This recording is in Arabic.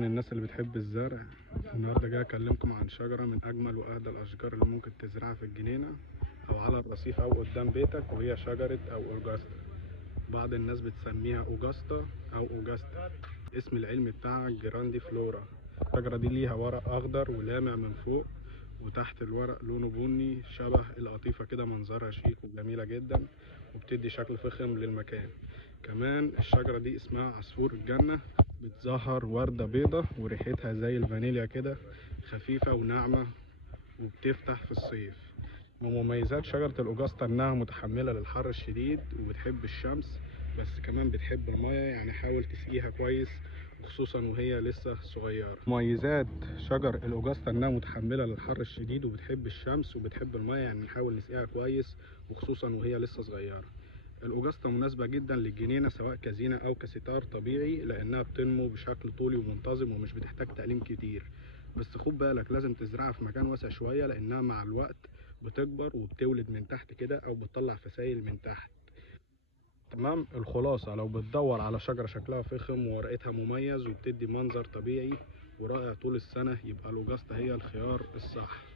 طبعا الناس اللي بتحب الزرع، النهارده جاي اكلمكم عن شجره من اجمل واهدى الاشجار اللي ممكن تزرعها في الجنينه او على الرصيف او قدام بيتك، وهي شجره او اوجاستا. بعض الناس بتسميها اوجاستا او اوجاستا. اسم العلمي بتاعها جراندي فلورا. الشجره دي ليها ورق اخضر ولامع من فوق، وتحت الورق لونه بني شبه القطيفه كده. منظرها شيك وجميله جدا، وبتدي شكل فخم للمكان. كمان الشجره دي اسمها عصفور الجنه. بتظهر وردة بيضة وريحتها زي الفانيليا كده، خفيفة وناعمة، وبتفتح في الصيف. من مميزات شجرة الأوجاستا إنها متحملة للحر الشديد وبتحب الشمس، بس كمان بتحب المية، يعني حاول تسقيها كويس وخصوصا وهي لسه صغيرة. مميزات شجر الأوجاستا إنها متحملة للحر الشديد وبتحب الشمس وبتحب المية، يعني نحاول نسقيها كويس وخصوصا وهي لسه صغيرة. الأوجاستا مناسبة جدا للجنينة سواء كزينة أو كستار طبيعي، لأنها بتنمو بشكل طولي ومنتظم ومش بتحتاج تقليم كتير. بس خد بالك لازم تزرعها في مكان واسع شوية، لأنها مع الوقت بتكبر وبتولد من تحت كده أو بتطلع فسايل من تحت. تمام. الخلاصة، لو بتدور على شجرة شكلها فخم وورقتها مميز وبتدي منظر طبيعي ورائع طول السنة، يبقى الأوجاستا هي الخيار الصح.